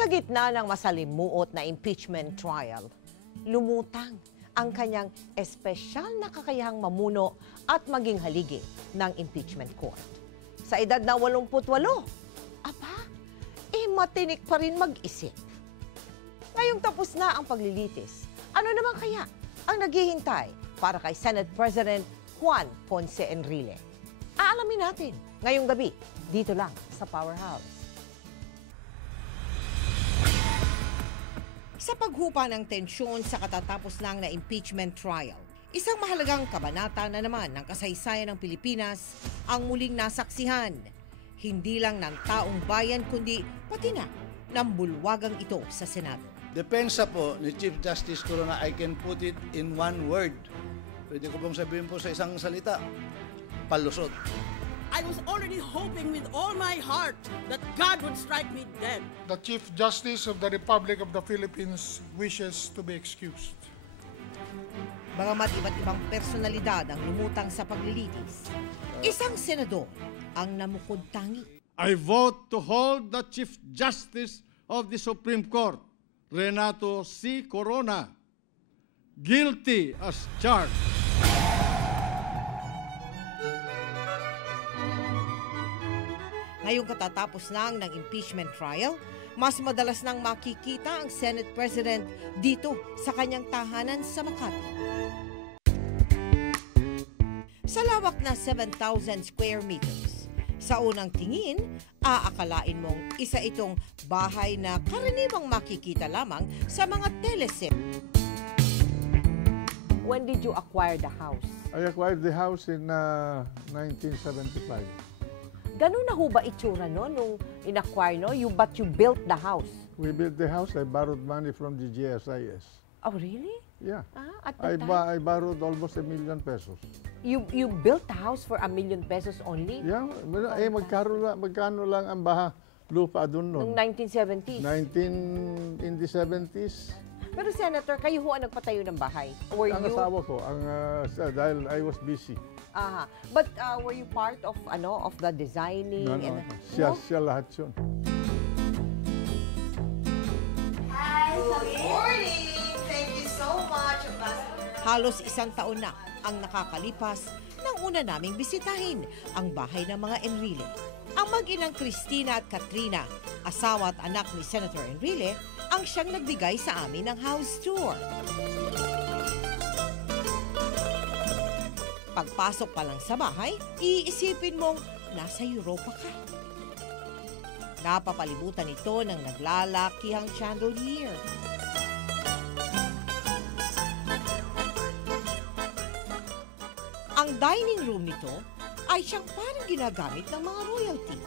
Sa gitna ng masalimuot na impeachment trial, lumutang ang kanyang espesyal na kakayahang mamuno at maging haligi ng impeachment court. Sa edad na 88, matinik pa rin mag-isip. Ngayong tapos na ang paglilitis, ano naman kaya ang naghihintay para kay Senate President Juan Ponce Enrile? Aalamin natin ngayong gabi dito lang sa Powerhouse. Sa paghupa ng tensyon sa katatapos lang na impeachment trial, isang mahalagang kabanata na naman ng kasaysayan ng Pilipinas ang muling nasaksihan. Hindi lang ng taong bayan kundi pati na ng bulwagang ito sa Senado. Depensa po ni Chief Justice Corona, I can put it in one word. Pwede ko bang sabihin po sa isang salita? Palusot. I was already hoping with all my heart that God would strike me dead. The Chief Justice of the Republic of the Philippines wishes to be excused. Bagamat iba't ibang personalidad ang lumutang sa paglilitis, isang senador ang namukod tangi. I vote to hold the Chief Justice of the Supreme Court, Renato C. Corona, guilty as charged. Ngayong katatapos lang ng impeachment trial, mas madalas nang makikita ang Senate President dito sa kanyang tahanan sa Makati. Sa lawak na 7,000 square meters, sa unang tingin, aakalain mong isa itong bahay na karaniwang makikita lamang sa mga teleset. When did you acquire the house? I acquired the house in 1975. Ganun na ho ba itsura no, nung in-acquire, no? But you built the house. We built the house. I borrowed money from the GSIS. Oh, really? Yeah. At the time? I borrowed almost ₱1 million. You built the house for ₱1 million only? Yeah. Magkano lang ang lupa doon noon? Noong 1970s? In the 70s. Pero Senator, kayo ho ang nagpatayo ng bahay? Were Ang you... asawa ko, dahil I was busy. But were you part of the designing? No. Siya lahat yun. Hi, good morning! Thank you so much, Halos isang taon na ang nakakalipas nang una naming bisitahin ang bahay ng mga Enrile. Ang mag-inang Cristina at Katrina, asawa at anak ni Senator Enrile, ang siyang nagbigay sa amin ng house tour. Pagpasok pa lang sa bahay, iisipin mong nasa Europa ka. Napapalibutan ito ng naglalakihang chandelier. Ang dining room nito ay siyang parang ginagamit ng mga royalty.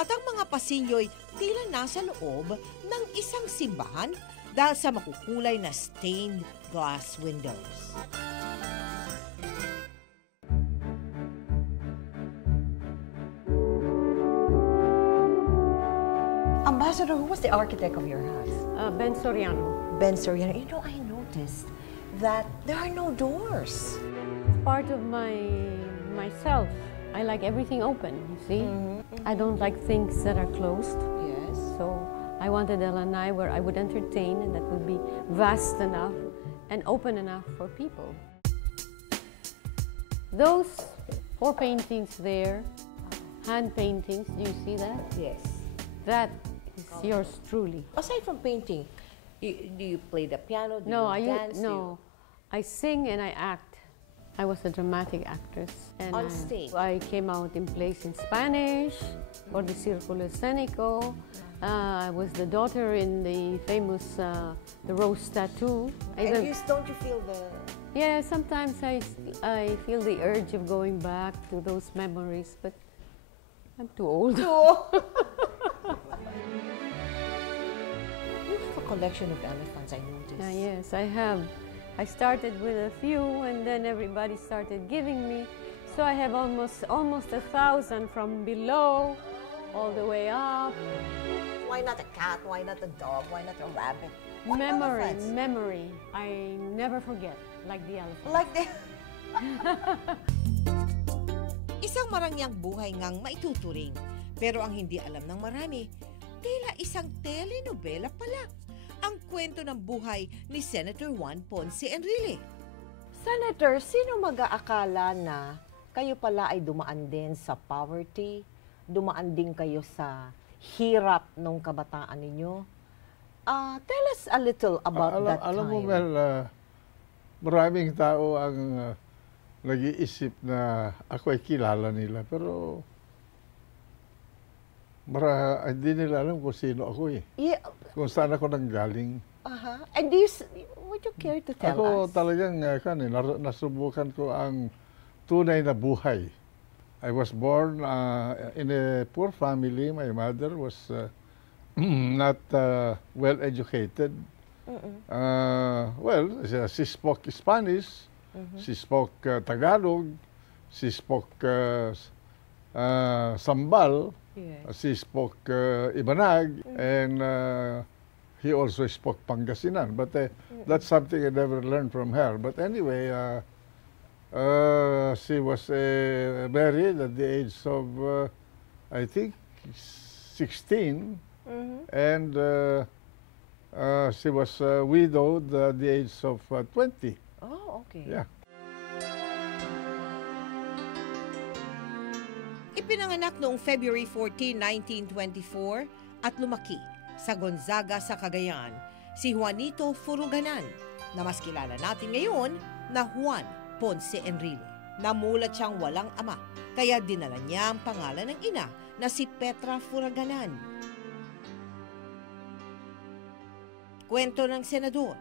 At ang mga pasilyo'y tila nasa loob ng isang simbahan dahil sa makukulay na stained glass windows. Ambassador, who was the architect of your house? Ben Soriano. Ben Soriano. You know, I noticed that there are no doors. Part of myself. I like everything open, you see? I don't like things that are closed. Yes. So I wanted a lanai where I would entertain and that would be vast enough and open enough for people. Those 4 paintings there, hand paintings, do you see that? Yes. That is yours truly. Aside from painting, do you play the piano? Do No, you dance? I sing and I act. I was a dramatic actress. And On stage? I came out in plays in Spanish for the Círculo Escénico. I was the daughter in the famous The Rose Tattoo. And don't you feel the... Yeah, sometimes I feel the urge of going back to those memories, but I'm too old. You have a collection of elephants, I noticed. Yes, I have. I started with a few, and then everybody started giving me. So I have almost 1,000 from below all the way up. Why not a cat? Why not a dog? Why not a rabbit? Why elephants? Memory. I never forget, like the elephant. Like the... Isang marangyang buhay ngang maituturing. Pero ang hindi alam ng marami, tila isang telenovela pala ang kwento ng buhay ni Senator Juan Ponce Enrile. Senator, sino mag-aakala na kayo pala ay dumaan din sa poverty, dumaan din kayo sa hirap nung kabataan ninyo? Tell us a little about that time. Alam mo, Mel, maraming tao ang nag-iisip na ako ay kilala nila. Pero hindi nila alam kung sino ako eh. Yeah. Kung saan ako nanggaling. And would you care to tell Ako us? talagang nasubukan ko ang tunay na buhay. I was born in a poor family. My mother was not well educated. Well, she spoke Spanish, she spoke Tagalog, she spoke Sambal, she spoke Ibanag, and he also spoke Pangasinan. But that's something I never learned from her. But anyway, she was married at the age of, I think, 16. And she was widowed at the age of 20. Oh, okay. Yeah. Ipinanganak noong February 14, 1924 at lumaki sa Gonzaga sa Cagayan si Juanito Furuganan na mas kilala natin ngayon na Juan Ponce Enrile. Namulat siyang walang ama kaya dinala niya ang pangalan ng ina na si Petra Furuganan. Kwento ng senador,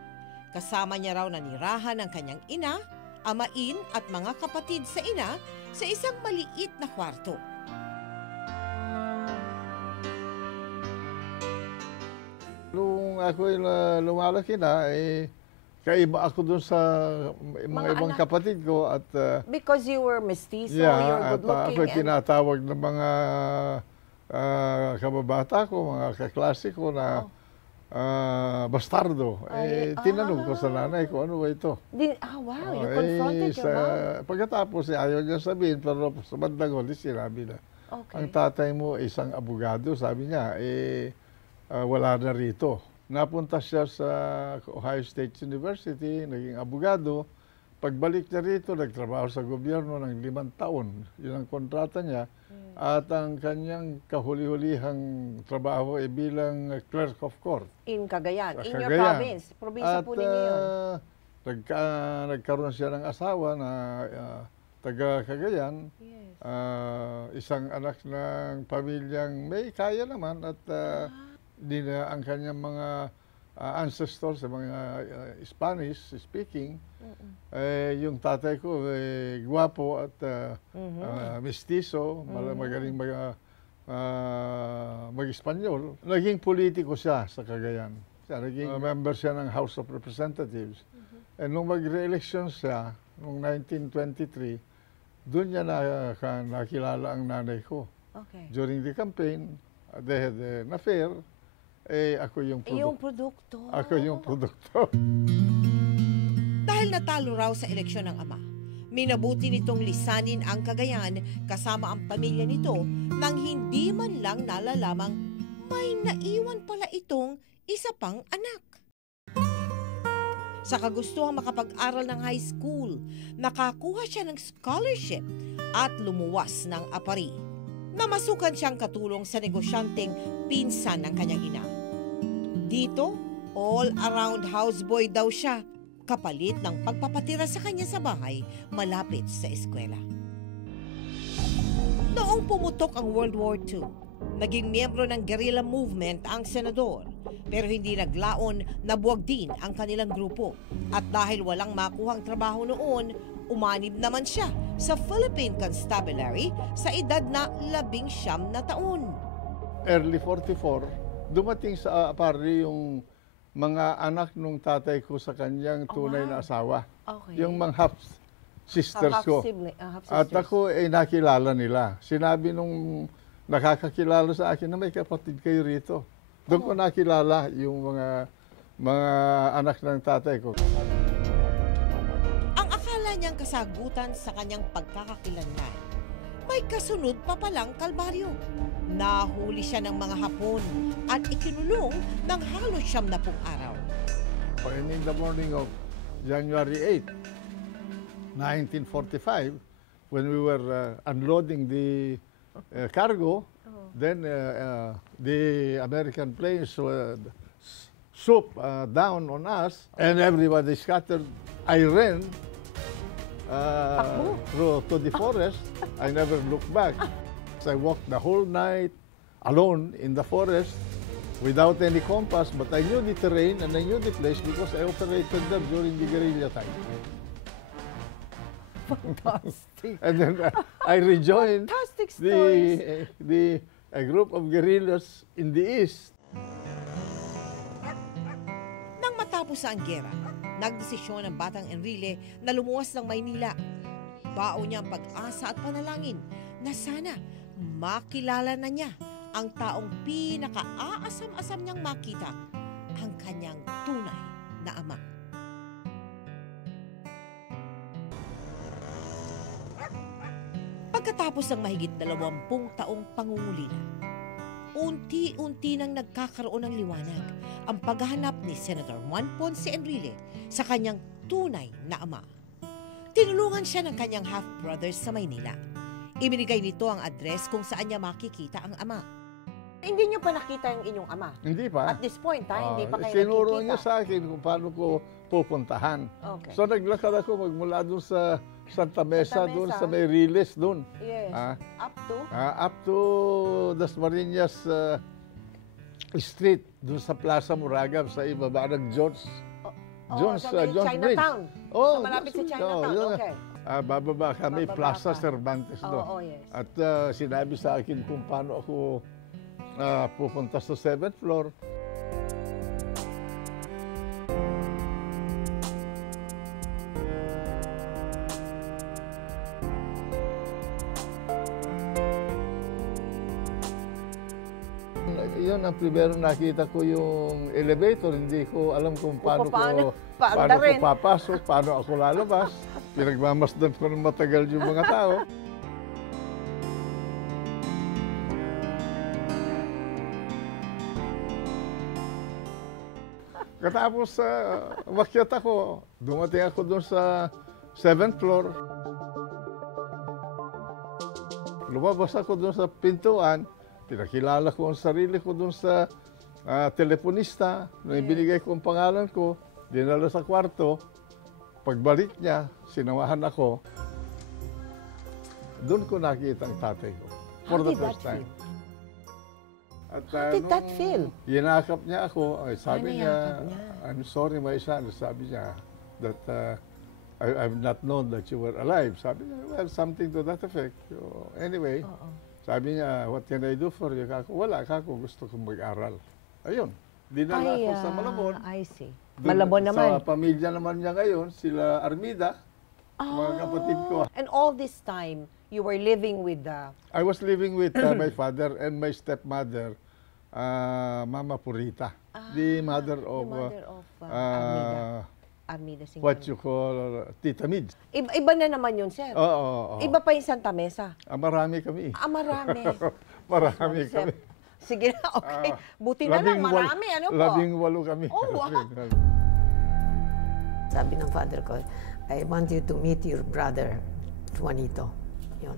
kasama niya raw nanirahan ng kanyang ina, amain at mga kapatid sa ina sa isang maliit na kwarto. Nung ako'y lumalaki na, kaiba ako dun sa mga ibang kapatid ko at Because you were mestizo, you were at good-looking. ako'y tinatawag ng mga kababata ko, mga kaklase ko na bastardo. Tinanong ko sa nanay ko, ano ba ito? Wow, you confronted your mom. Pagkatapos, ayaw niya sabihin, pero sa bandang huli, sinabi na. Okay. Ang tatay mo isang abogado, sabi niya, wala na rito. Napunta siya sa Ohio State University, naging abogado. Pagbalik niya rito, nagtrabaho sa gobyerno ng 5 taon. Yun ang kontrata niya. At ang kanyang kahuli-hulihang trabaho ay bilang clerk of court. In Cagayan, Sa in your Cagayan. province. Probinsya po ninyo yun. Nagkaroon siya ng asawa na taga Cagayan. Yes. Isang anak ng pamilyang may kaya naman at ang kanyang mga ancestors sa mga Spanish speaking. Yung tatay ko gwapo at mestizo, magaling mag-Espanyol. Naging politiko siya sa Cagayan. Naging member siya ng House of Representatives. And nung mag-re-election siya, noong 1923, doon niya nakilala ang nanay ko. Okay. During the campaign, they had an affair. Ako yung produkto. Ako yung produkto. Dahil natalo raw sa eleksyon ng ama, minabuti nitong lisanin ang Cagayan kasama ang pamilya nito nang hindi man lang nalalamang may naiwan pala itong isa pang anak. Sa kagustuhang makapag-aral ng high school, nakakuha siya ng scholarship at lumuwas ng apari. Namasukan siyang katulong sa negosyanteng pinsan ng kanyang ina. Dito, all-around houseboy daw siya, kapalit ng pagpapatira sa kanya sa bahay malapit sa eskwela. Noong pumutok ang World War II, naging miyembro ng guerrilla movement ang senador, pero hindi naglaon na buwag din ang kanilang grupo. At dahil walang makuhang trabaho noon, umanib naman siya sa Philippine Constabulary sa edad na 19 na taon. Early 44, dumating sa apari yung mga anak nung tatay ko sa kanyang tunay na asawa. Okay. Yung mga half-sisters ko. At ako ay nakilala nila. Sinabi nung nakakakilala sa akin na may kapatid kayo rito. Doon ko nakilala yung mga anak ng tatay ko. Ang akala niyang kasagutan sa kanyang pagkakakilanlan, may kasunod pa palang kalbaryo. Nahuli siya ng mga Hapon at ikinulong ng halos 70 araw. And in the morning of January 8, 1945, when we were unloading the cargo, then the American planes swooped down on us, and everybody scattered. I ran through to the forest. I never looked back. I walked the whole night alone in the forest without any compass, but I knew the terrain and I knew the place because I operated there during the guerrilla time. Fantastic. And then I rejoined Fantastic stories. a group of guerrillas in the east. Nang matapos ang gera, nagdesisyon ang batang Enrile na lumuwas ng Maynila. Baon niya ang pag-asa at panalangin na sana makilala na niya ang taong pinaka-aasam-asam niyang makita, ang kanyang tunay na ama. Pagkatapos ng mahigit 20 taong pangungulila, unti-unti nang nagkakaroon ng liwanag ang paghahanap ni Senator Juan Ponce Enrile sa kanyang tunay na ama. Tinulungan siya ng kanyang half-brothers sa Maynila. Ibinigay nito ang address kung saan niya makikita ang ama. Hindi niyo pa nakita yung inyong ama? Hindi pa. At this point, hindi pa kayo Sinuro nakikita? niya sa akin kung paano ko pupuntahan. Okay. So naglakad ako magmula doon sa Santa Mesa, Santa doon Mesa. sa may Riles doon. Yes. Up to? Up to Dasmariñas Street, doon sa Plaza Muragab, sa ibaba ng Jones. Jones, sa may Jones Bridge. Chinatown. Oh, Sa malapit sa Jones, Chinatown, yun. okay. Bababa kami, Bababa Plaza pa. Cervantes doon. Oo, yes. At sinabi sa akin kung paano ako pupunta sa 7th floor. Yun ang primero nakita ko yung elevator. Hindi ko alam kung paano ko papasok, paano ako lalabas. Pinagmamasdan ko ng matagal yung mga tao. Katapos umakyat ako, dumating ako doon sa 7th floor. Lumabas ako doon sa pintuan, pinakilala ko ang sarili ko doon sa teleponista. Nung ibinigay ko ang pangalan ko, dinala sa kwarto. Pagbalik niya, sinamahan ako. Doon ko nakita ang tatay ko. For the first time. At, How did that feel? Yinakap niya ako. Ay, sabi niya, niyakap niya? I'm sorry, my son. Sabi niya, that I've not known that you were alive. Sabi niya, well, something to that effect. So, anyway, sabi niya, what can I do for you? Kako, wala, kako, gusto kong mag-aral. Ayun, dinala ako sa Malabon. I see. Doon, Malabon naman. Sa pamilya naman niya ngayon, sila Armida, mga kapatid ko. And all this time, you were living with the... I was living with my father and my stepmother, Mama Purita, the mother of, Armida. Armida Singh. what you call Tita Mids. Iba na naman yun, sir. Oo. Iba pa yung Santa Mesa. Marami kami. Marami. Marami Sir, kami. sige na, okay. Buti na lang, marami. Ano po? 18 kami. Oh, wow. Sabi ng father ko, I want you to meet your brother, Juanito. Yun.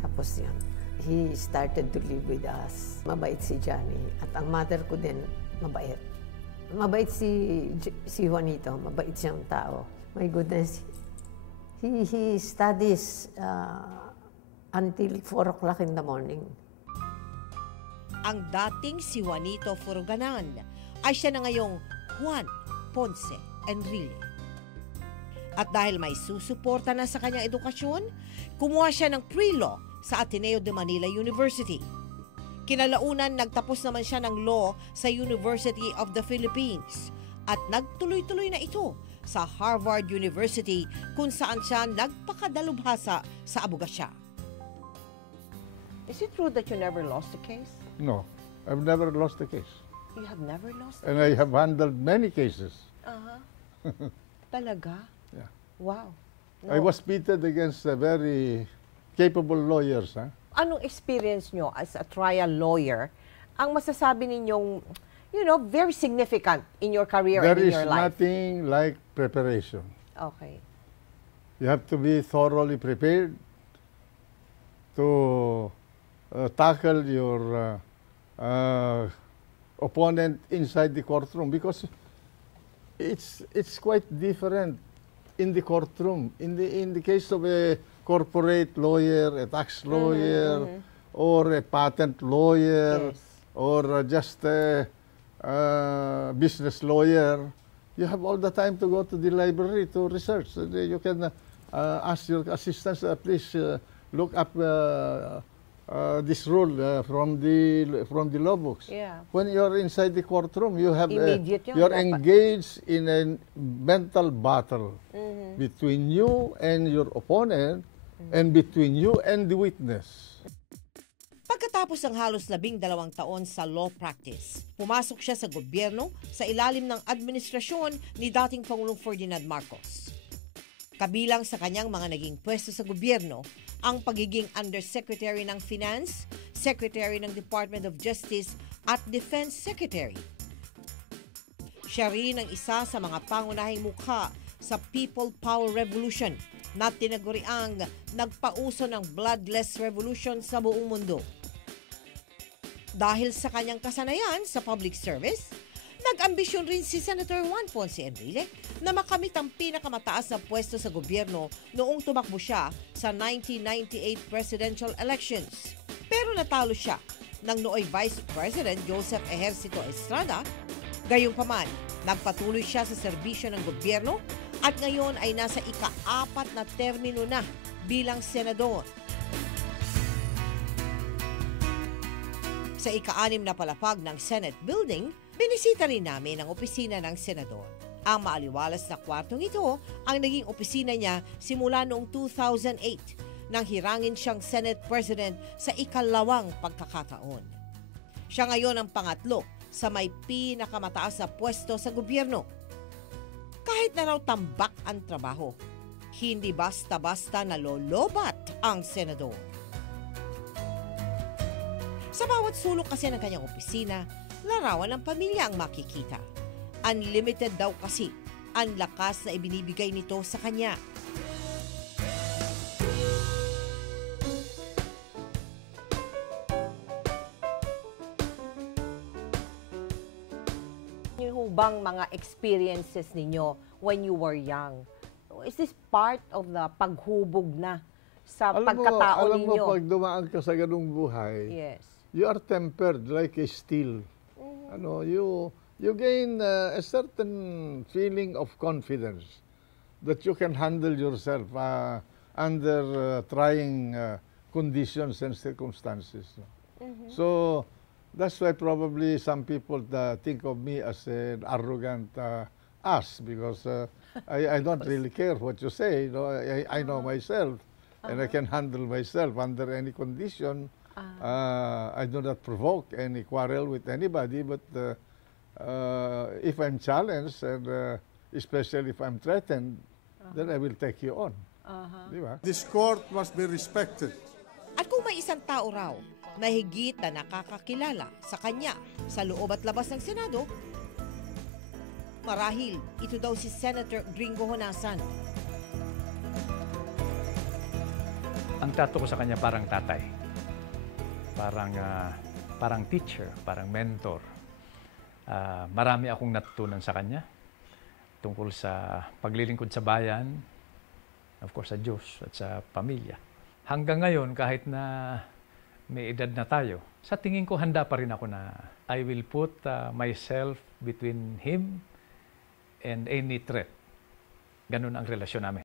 Tapos yun. He started to live with us. Mabait si Johnny. At ang mother ko din, mabait. Mabait si Juanito. Mabait siyang tao. My goodness. He studies until 4 o'clock in the morning. Ang dating si Juanito Furuganan ay siya na ngayong Juan Ponce Enrile. At dahil may susuporta na sa kanyang edukasyon, kumuha siya ng pre-law sa Ateneo de Manila University. Kinalaunan, nagtapos naman siya ng law sa University of the Philippines at nagtuloy-tuloy na ito sa Harvard University kung saan siya nagpakadalubhasa sa abogasya. Is it true that you never lost a case? No, I've never lost a case. You have never lost? And I have handled many cases. Talaga? Yeah. Wow. I was pitted against very capable lawyers. Huh? Anong experience nyo as a trial lawyer ang masasabi ninyong, you know, very significant in your career There and in is your life? nothing like preparation. Okay. You have to be thoroughly prepared to tackle your opponent inside the courtroom, because it's quite different in the courtroom. In the case of a corporate lawyer, a tax lawyer, or a patent lawyer, or just a business lawyer, you have all the time to go to the library to research. You can ask your assistants, please look up this rule from the law books. Yeah. When you're inside the courtroom, you have Immediate yun, you're dapat. engaged in a mental battle between you and your opponent, and between you and the witness. Pagkatapos ng halos 12 taon sa law practice, pumasok siya sa gobyerno sa ilalim ng administrasyon ni dating Pangulong Ferdinand Marcos. Kabilang sa kanyang mga naging pwesto sa gobyerno ang pagiging Undersecretary ng Finance, Secretary ng Department of Justice at Defense Secretary. Siya rin ang isa sa mga pangunahing mukha sa People Power Revolution na tinaguriang nagpauso ng bloodless revolution sa buong mundo. Dahil sa kanyang kasanayan sa public service, nag-ambisyon rin si Senator Juan Ponce Enrile na makamit ang pinakamataas na pwesto sa gobyerno noong tumakbo siya sa 1998 presidential elections. Pero natalo siya ng nooy Vice President Joseph Ejercito Estrada. Gayunpaman, nagpatuloy siya sa serbisyo ng gobyerno at ngayon ay nasa ika-4 na termino na bilang senador. Sa ika-6 na palapag ng Senate Building, binisita rin namin ang opisina ng senador. Ang maaliwalas na kwartong ito ang naging opisina niya simula noong 2008 nang hirangin siyang Senate President sa ikalawang pagkakataon. Siya ngayon ang pangatlo sa may pinakamataas na pwesto sa gobyerno. Kahit na raw tambak ang trabaho, hindi basta-basta nalolobat ang senador. Sa bawat sulok kasi ng kanyang opisina, larawan ng pamilya ang makikita. Unlimited daw kasi ang lakas na ibinibigay nito sa kanya. Yung bang mga experiences ninyo when you were young? Is this part of the paghubog na sa pagkatao alam ninyo? mo, pag dumaan ka sa ganung buhay, Yes. you are tempered like a steel. You gain a certain feeling of confidence that you can handle yourself under trying conditions and circumstances. So that's why probably some people think of me as an arrogant ass, because I don't really care what you say. I know myself, and I can handle myself under any condition. I do not provoke any quarrel with anybody, but if I'm challenged, and especially if I'm threatened, then I will take you on. Di ba? This court must be respected. At kung may isang tao raw na higit na nakakakilala sa kanya sa loob at labas ng Senado, marahil ito daw si Senator Gringo Honasan. Ang tato ko sa kanya parang tatay, parang teacher, parang mentor. Marami akong natutunan sa kanya tungkol sa paglilingkod sa bayan, of course sa Diyos at sa pamilya. Hanggang ngayon, kahit na may edad na tayo, sa tingin ko handa pa rin ako na I will put myself between him and any threat. Ganun ang relasyon namin.